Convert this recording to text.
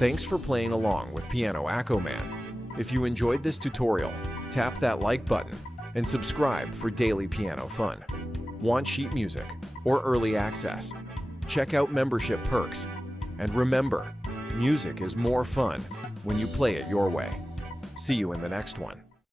Thanks for playing along with Piano AccoMan. If you enjoyed this tutorial, tap that like button and subscribe for daily piano fun. Want sheet music or early access? Check out membership perks. And remember, music is more fun when you play it your way. See you in the next one.